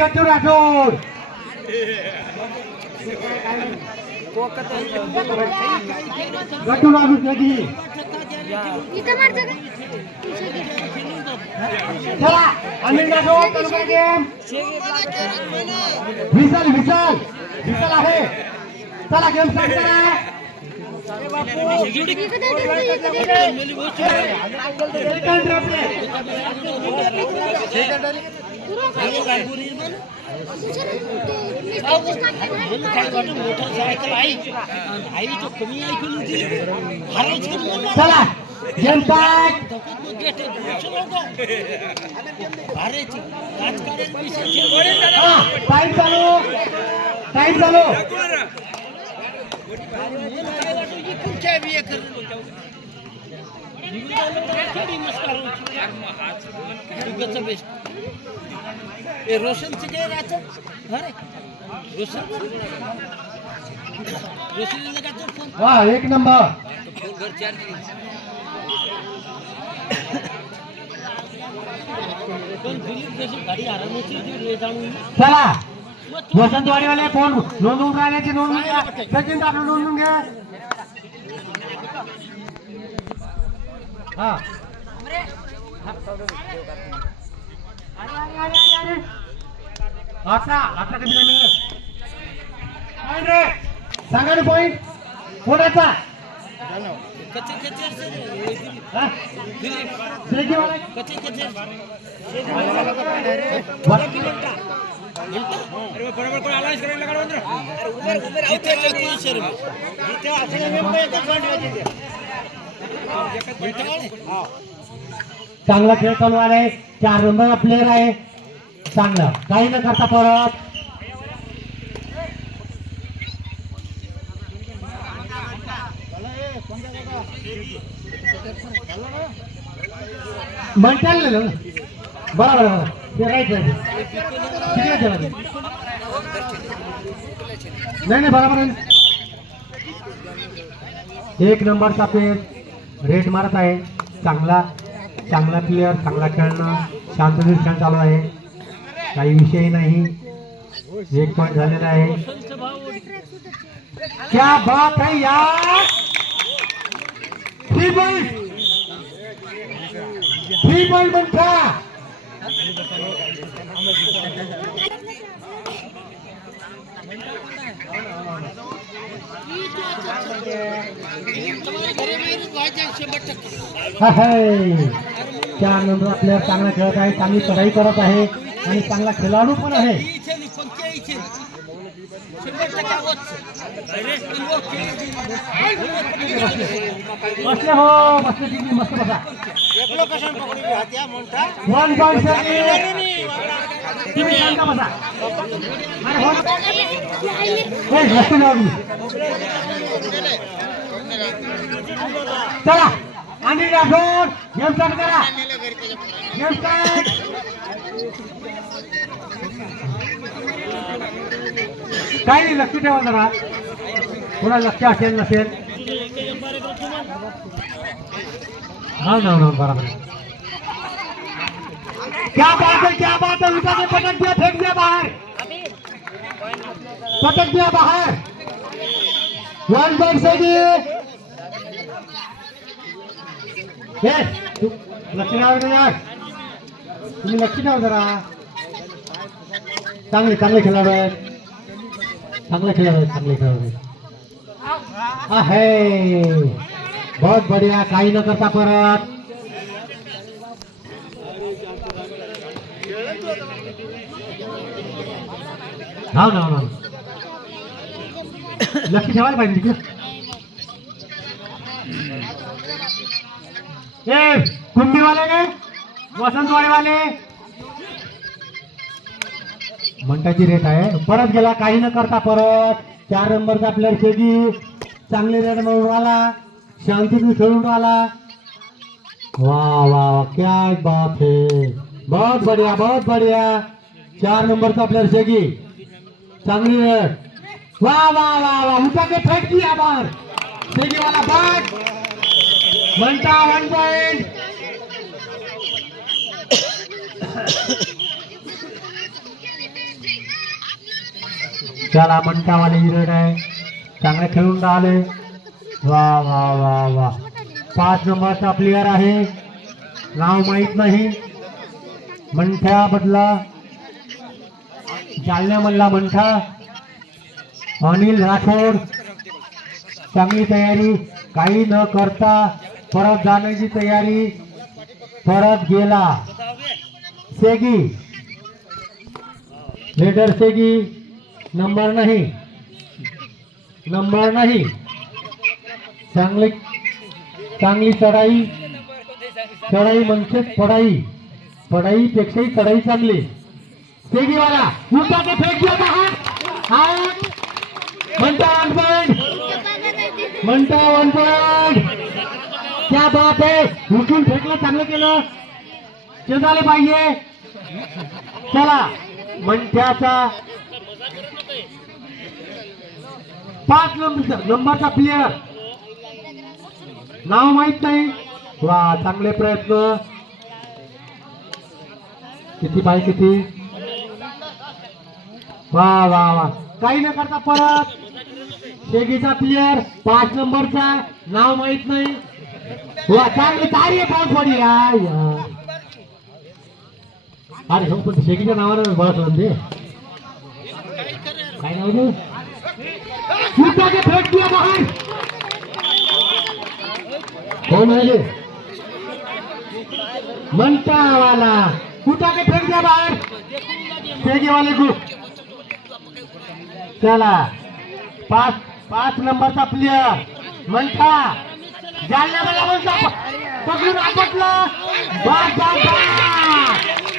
गट्टू राठोड गट्टू राठोड कधी चला अनिल राठोड तालुका गेम विशाल विशाल विशाल आहे. चला गेम करा सेकंड रफले चला गेम स्टार्ट हा टाइम चालू टाइम चालू रोशनचं जे राहतं रोशन रोशन फोन वा एक नंबर. घर पण दिलीप जशी गाडी आरामाची चला. वसंतवाडीवाले कोण नोंदवून राहिल्याचे नोंदवून घ्या सचिन आपलं नोंदवून घ्या हा. कधी नाही रे सांगा ना पॉईंट कोणाचा? कच्चे चांगला खेळ चालू आहे चार नंबर प्लेअर आहे. चांगलं. काही न करता परत. म्हणता बरं बरोबर ते राईट राईट किती वेळ झाला नाही नाही बरोबर आहे. एक नंबरचा पेज रेट मारत आहे. चांगला चांगला प्लेअर चांगला खेळणं शांततेत खेळ चालू आहे. काही विषय नाही. एक पॉईंट झालेला आहे. क्या बात है यार! थ्री पॉईंट थ्री पॉईंट बनता! चार नंबर प्लेअर चांगला खेळत आहे चांगली चढाई करत आहे आणि चांगला खेळाडू पण आहे इथे नाही, पंक्ती आहे इथे. वन तुम्ही शांत बसा. हो. चला. आणि राठोड. गेम स्टार्ट करा. गेम स्टार्ट काही नाही लक्ष ठेवा जरा. थोडा लक्ष असेल नसेल. हा ना ना बराबर. क्या बात है क्या बात है उठा के पटक दिया फेंक दिया बाहर। पटक दिया बाहर। वन बॉल से दिए हे, तू यार। तुम्ही लक्ष जरा चांगले चांगले खेळाडू आहेत। चांगले खेळाडू आहेत चांगले खेळाडू आहेत। आहे बहुत बढ़िया काही न करता परत. हो ना ना लक्ष ठेवायला पाहिजे तिकडे ए कुंडीवाले ने? वसंतवाडीवाले? वाले रेट आहे. परत गेला काही न करता परत. चार नंबरचा प्लेअर शेगी चांगले रेट मिळून आला शांतीने खेळून आला वाह वाह क्या बात है. बहुत बढ़िया बहुत बढ़िया. चार नंबरचा प्लेअर शेगी. चांगली वा वाह वाह वाह वाह उठा के फेंक दिया बार शेगी वाला बैट मंटा वन पॉइंट त्याला मंटावाले विरड आहे. चांगले खेळून राहिले. वा वा वा वा. पाच नंबरचा प्लेअर आहे. नाव माहीत नाही. मंठ्या बदला. जालन्यामधला मंठा. अनिल राठोड. चांगली तयारी. काही न करता परत जाण्याची तयारी. परत गेला. सेगी. लेटर सेगी. नंबर नाही. नंबर नाही. चांगली चांगली चढाई चढाई म्हणजे पढाई. पढाई पेक्षाही चढाई चांगली. सेगीवाला उठा ते फेक दिया बाहर आउट म्हणता वन पॉइंट म्हणता वन पॉइंट क्या बात आहे उठून फेकलं चांगलं केलं. चेंदाले पाहिजे. चला. म्हणत्याचा पाच नंबर नंबरचा प्लेयर नाव माहीत नाही. वा चांगले प्रयत्न. किती पाय किती? वा वा वा. काही न करता परत. शेगीचा प्लेअर पाच नंबरचा. नाव माहीत नाही. वा चांगली तारी पाऊस पडी अरे हो पण शेगीच्या नावानं बळत म्हणते काय नाव तू उठा दिया बाहेर. है ये? मंटा वाला। उठा के फेंक दिया बाहर। फेंके वाले को। चला। पाच पाच नंबरचा प्लेयर मंठा जालना मला म्हणता पकडून आपटलं बस बस बस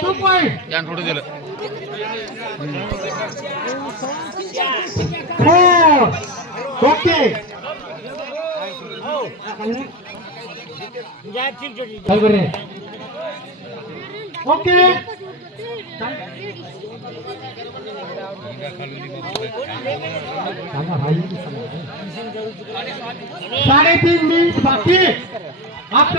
टू पॉईंट यान थोडं दिलं ओके. ओके. साडेतीन मिनिट बाकी. आप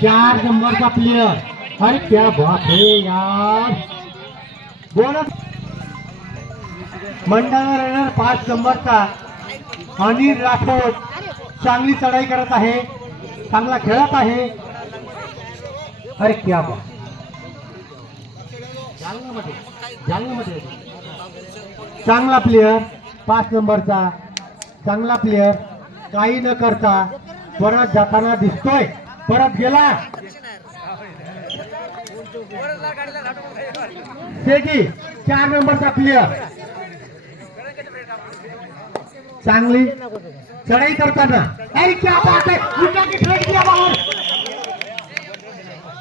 चार नंबर का प्लेयर अरे क्या बात है यार. बोनस मंडळ रनर पाच नंबरचा अनिल राठोड. चांगली चढाई करत आहे. चांगला खेळत आहे. अरे क्या बा चांगला प्लेयर पाच नंबरचा. चांगला प्लेयर काही न करता परत जाताना दिसतोय. परत गेला. शेगी चार नंबरचा प्लेयर चांगली. चढाई करताना. अरे क्या बात है की दिया बाहर.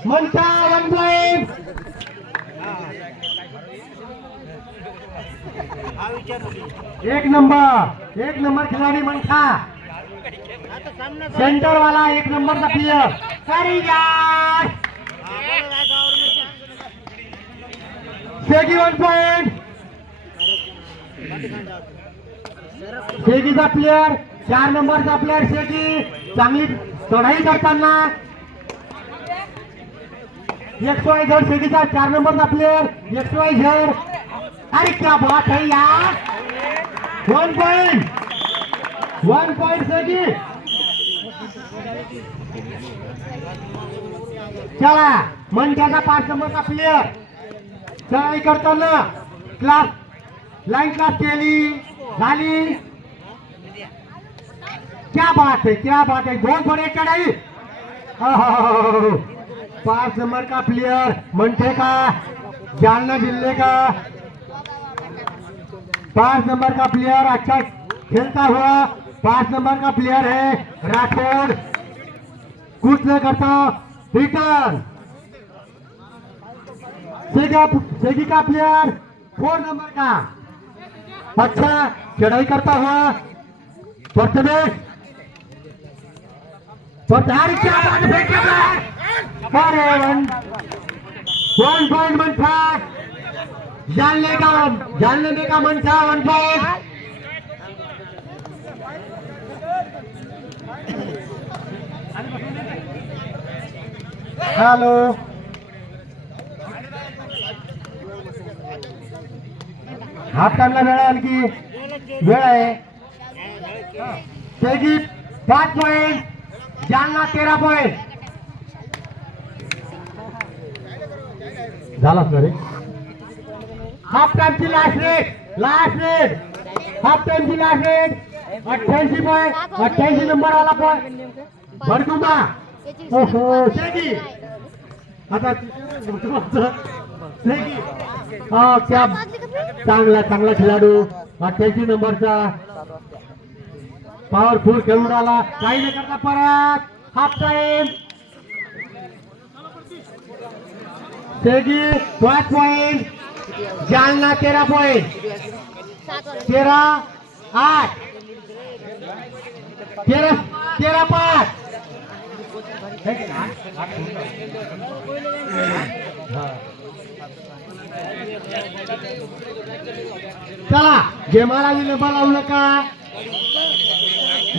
म्हणता वन पॉइंट एक नंबर. एक नंबर खिलाडी म्हणता सेंटर वाला एक नंबर का प्लेयर अरे यार शेगी वन पॉइंट शेगीचा प्लेयर चार नंबरचा प्लेयर शेगी चांगली चढाई करताना. एक्स वाय झेड शेगीचा चार नंबरचा प्लेयर एक्स वाय झेड अरे क्या बात है यार. वन पॉइंट वन पॉइंट शेगी चला मनक्याचा पाच नंबरचा प्लेयर चढाई करताना क्लास लाईन क्लास केली झाली. क्या बात है क्या बात है. बहुत बड़ी चढ़ाई. पांच नंबर का प्लेयर मंठे का? जालना जिले का. पांच नंबर का प्लेयर अच्छा खेलता हुआ. पांच नंबर का प्लेयर है राठौड़ कुछ नहीं करता रिटर्न सेगा का प्लेयर फोर नंबर का। अच्छा चढ़ाई करता हुआ प्रथमेश प्रधारी क्या मन था। जान लेगा जान लेने का मन था वन पॉइंट हेलो हाफ टाइमला वेळ आणखी वेळ आहे. शेगी पाच पॉईंट जालना तेरा पॉईंट झालाच ना रे? Half टाइमची last rate last rate half टाइमची last rate अठ्ठ्याऐंशी पॉईंट अठ्ठ्याऐंशी नंबर आला पॉईंट भरकुंबा ओहो आता हा क्या चांगला चांगला खेळाडू. अठ्ठ्याऐंशी नंबरचा पॉवरफुल खेळून आला. काही नाही करता परत हाफ टाइम शेगी पाच पॉईंट जालना तेरा पॉईंट तेरा आठ. तेरा तेरा पाच. चला जेमाला विलंब लावू नका.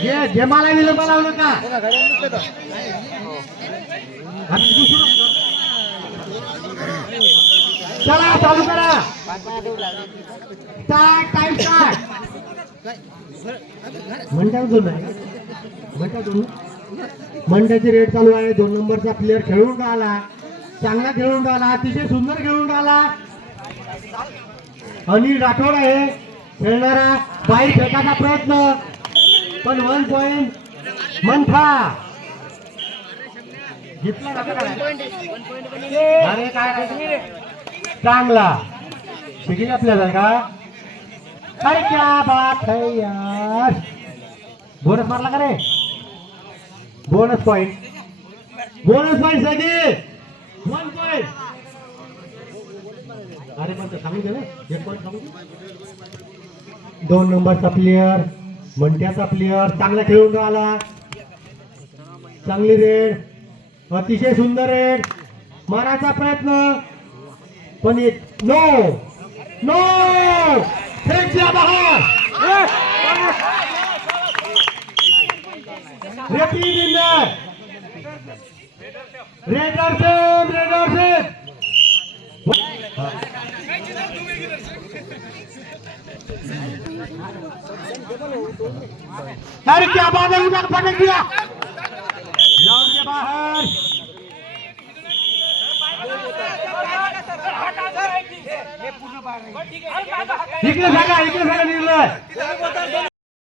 जे जेमाला विलंब लावू नका. चला चालू करा. स्टार्ट टाइम स्टार्ट म्हणता दोन म्हणता दोन मंडळाची रेट चालू आहे. दोन नंबरचा प्लेअर खेळून राहिला. चांगला खेळून राहिला. अतिशय सुंदर खेळून राहिला. अनिल राठोड आहे. खेळणारा बाहेर फेकायचा प्रयत्न. पण वन पॉइंट मंथा. घेतला अरे काय चांगला. शिकेल आपल्याला का? अरे क्या बात है यार. बोनस मारला का रे? बोनस पॉइंट बोनस पॉइंट सगळे. वन पॉइंट अरे पण सांगू दे ना. सांगू दोन नंबरचा प्लेअर मंट्याचा प्लेअर चांगला खेळून राहिला. चांगली रेड अतिशय सुंदर रेड मारायचा प्रयत्न. पण एक नो नो फेकला बाहेर. सर क्या बात है उधर पटक दिया ग्राउंड के बाहर। इकडे सांगा इकडे सांगा निर्णय